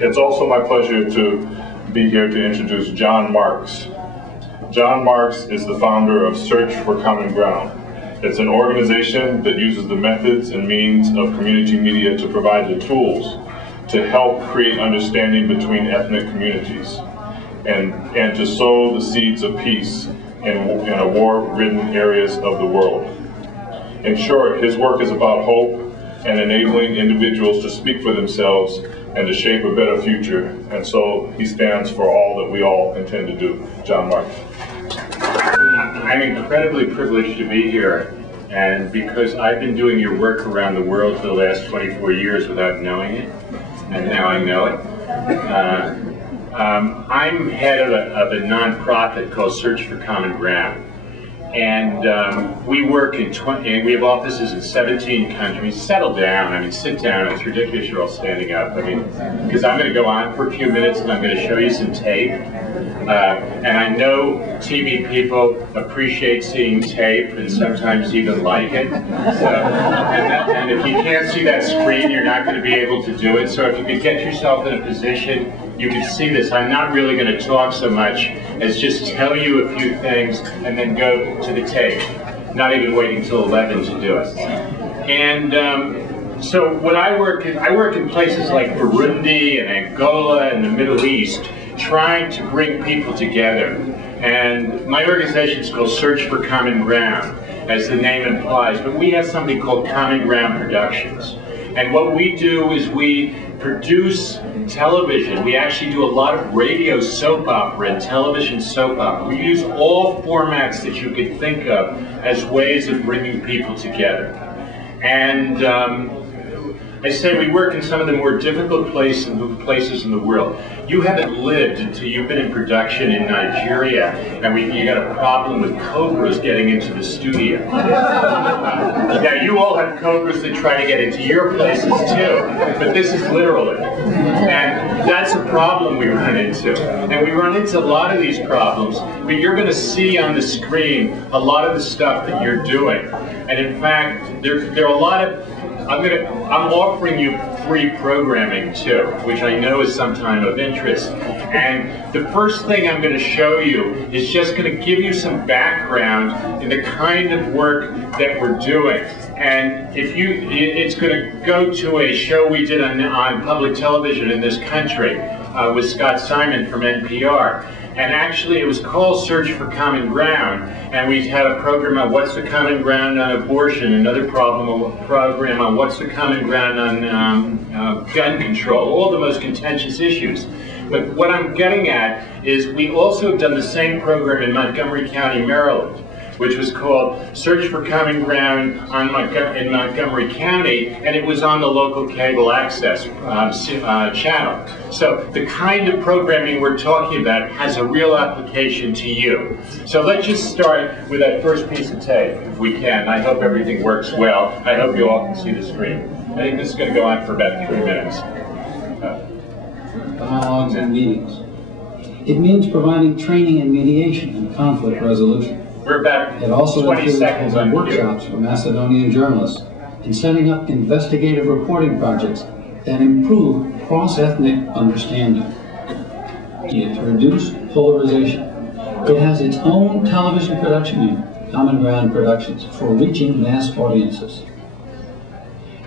It's also my pleasure to be here to introduce John Marks. John Marks is the founder of Search for Common Ground. It's an organization that uses the methods and means of community media to provide the tools to help create understanding between ethnic communities and to sow the seeds of peace in war-ridden areas of the world. In short, his work is about hope and enabling individuals to speak for themselves and to shape a better future. And so he stands for all that we all intend to do. John Marks. I'm incredibly privileged to be here, and because I've been doing your work around the world for the last 24 years without knowing it, and now I know it. I'm head of a nonprofit called Search for Common Ground. And we work and we have offices in 17 countries. Settle down, I mean, sit down. It's ridiculous you're all standing up. I mean, because I'm going to go on for a few minutes and I'm going to show you some tape. And I know TV people appreciate seeing tape and sometimes even like it. So, and if you can't see that screen, you're not going to be able to do it. So if you could get yourself in a position, you can see this. I'm not really going to talk so much as just tell you a few things and then go to the tape. Not even waiting till 11 to do it. And so when I work in places like Burundi and Angola and the Middle East, trying to bring people together. And my organization is called Search for Common Ground, as the name implies, but we have something called Common Ground Productions. And what we do is we produce television. We actually do a lot of radio soap opera and television soap opera. We use all formats that you could think of as ways of bringing people together. And I say we work in some of the more difficult places in the world. You haven't lived until you've been in production in Nigeria, and you got a problem with cobras getting into the studio. Now you all have cobras that try to get into your places too, but this is literally. And that's a problem we run into. And we run into a lot of these problems, but you're going to see on the screen a lot of the stuff that you're doing. And in fact, there are a lot of, I'm offering you free programming too, which I know is sometime of interest. And the first thing I'm going to show you is just going to give you some background in the kind of work that we're doing. And it's going to go to a show we did on public television in this country with Scott Simon from NPR. And actually it was called Search for Common Ground, and we had a program on what's the common ground on abortion, another program on what's the common ground on gun control, all the most contentious issues. But what I'm getting at is we also have done the same program in Montgomery County, Maryland, which was called Search for Common Ground in Montgomery County, and it was on the local cable access channel. So the kind of programming we're talking about has a real application to you. So let's just start with that first piece of tape, if we can. I hope everything works well. I hope you all can see the screen. I think this is going to go on for about 3 minutes. Dialogues and meetings. It means providing training in mediation and conflict resolution. We're about It also 20 seconds on workshops for Macedonian journalists in setting up investigative reporting projects that improve cross-ethnic understanding. It reduces polarization. It has its own television production unit, Common Ground Productions, for reaching mass audiences.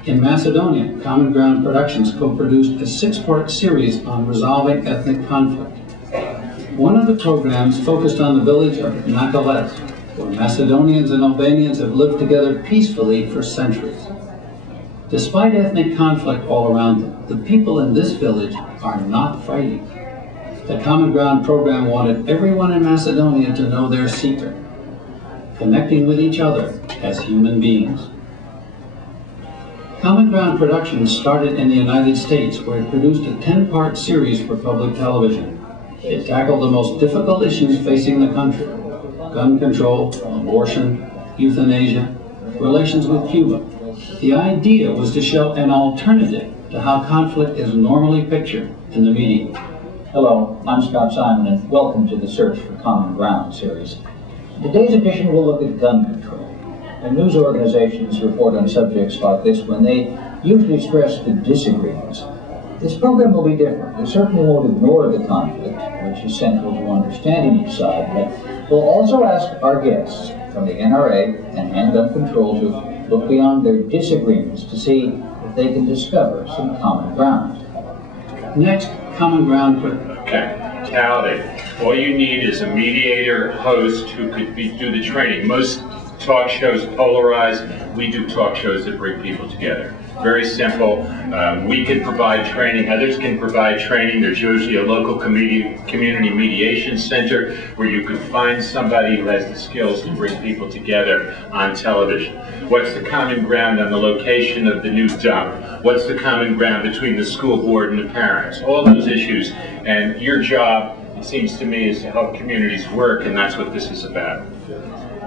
In Macedonia, Common Ground Productions co-produced a 6-part series on resolving ethnic conflict. One of the programs focused on the village of Nakalet, where Macedonians and Albanians have lived together peacefully for centuries. Despite ethnic conflict all around them, the people in this village are not fighting. The Common Ground program wanted everyone in Macedonia to know their secret, connecting with each other as human beings. Common Ground Productions started in the United States, where it produced a 10-part series for public television. It tackled the most difficult issues facing the country: gun control, abortion, euthanasia, relations with Cuba. The idea was to show an alternative to how conflict is normally pictured in the media. Hello, I'm Scott Simon, and welcome to the Search for Common Ground series. Today's edition will look at gun control. And news organizations report on subjects like this when they usually express the disagreements. This program will be different. We certainly won't ignore the conflict, which is central to understanding each side, but we'll also ask our guests from the NRA and Handgun Control to look beyond their disagreements to see if they can discover some common ground. Next, common ground for... Okay, Talbot, all you need is a mediator, host who could do the training. Most talk shows polarize. We do talk shows that bring people together. Very simple. We can provide training. Others can provide training. There's usually a local community mediation center where you can find somebody who has the skills to bring people together on television. What's the common ground on the location of the new dump? What's the common ground between the school board and the parents? All those issues. And your job, it seems to me, is to help communities work, and that's what this is about.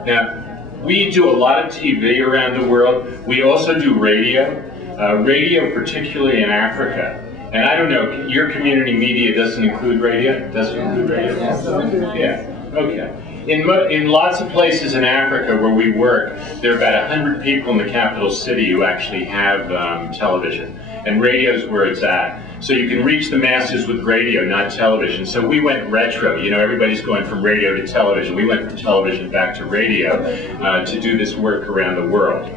Now, we do a lot of TV around the world. We also do radio. Radio, particularly in Africa. And I don't know, your community media doesn't include radio? Doesn't include radio? Yeah, okay. In lots of places in Africa where we work, there are about 100 people in the capital city who actually have television. And radio's where it's at. So you can reach the masses with radio, not television. So we went retro. You know, everybody's going from radio to television. We went from television back to radio to do this work around the world.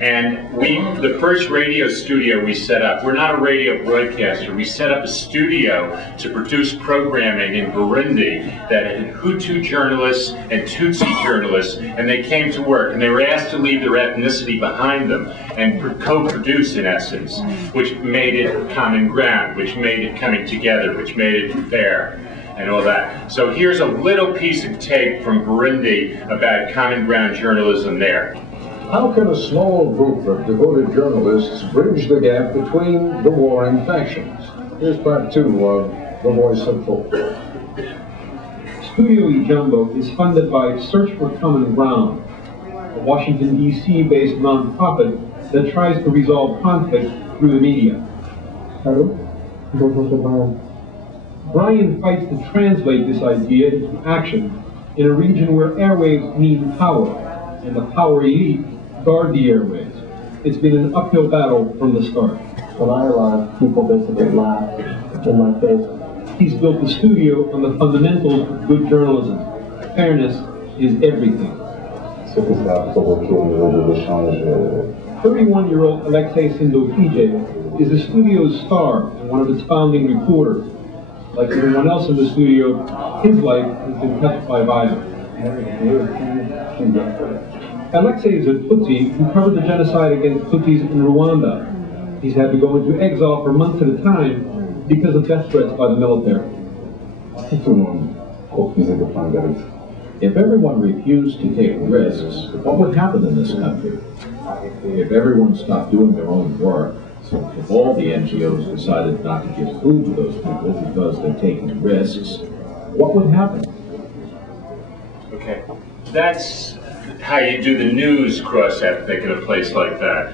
And the first radio studio we set up, we're not a radio broadcaster, we set up a studio to produce programming in Burundi that had Hutu journalists and Tutsi journalists, and they came to work, and they were asked to leave their ethnicity behind them and co-produce, in essence, which made it common ground, which made it coming together, which made it fair, and all that. So here's a little piece of tape from Burundi about common ground journalism there. How can a small group of devoted journalists bridge the gap between the warring factions? Here's part 2 of The Voice of Hope. Studio Ijambo is funded by Search for Common Ground, a Washington, D.C. based nonprofit that tries to resolve conflict through the media. Brian fights to translate this idea into action in a region where airwaves mean power, and the power elite guard the airways. It's been an uphill battle from the start. A lot of people basically laugh in my face. He's built the studio on the fundamentals of good journalism. Fairness is everything. 31-year-old Alexei Sindofije is the studio's star and one of its founding reporters. Like everyone else in the studio, his life has been touched by violence. Alexei is a Tutsi who covered the genocide against Tutsis in Rwanda. He's had to go into exile for months at a time because of death threats by the military. If everyone refused to take risks, what would happen in this country? If everyone stopped doing their own work, so if all the NGOs decided not to give food to those people because they're taking risks, what would happen? Okay, that's how you do the news cross-ethnic in a place like that.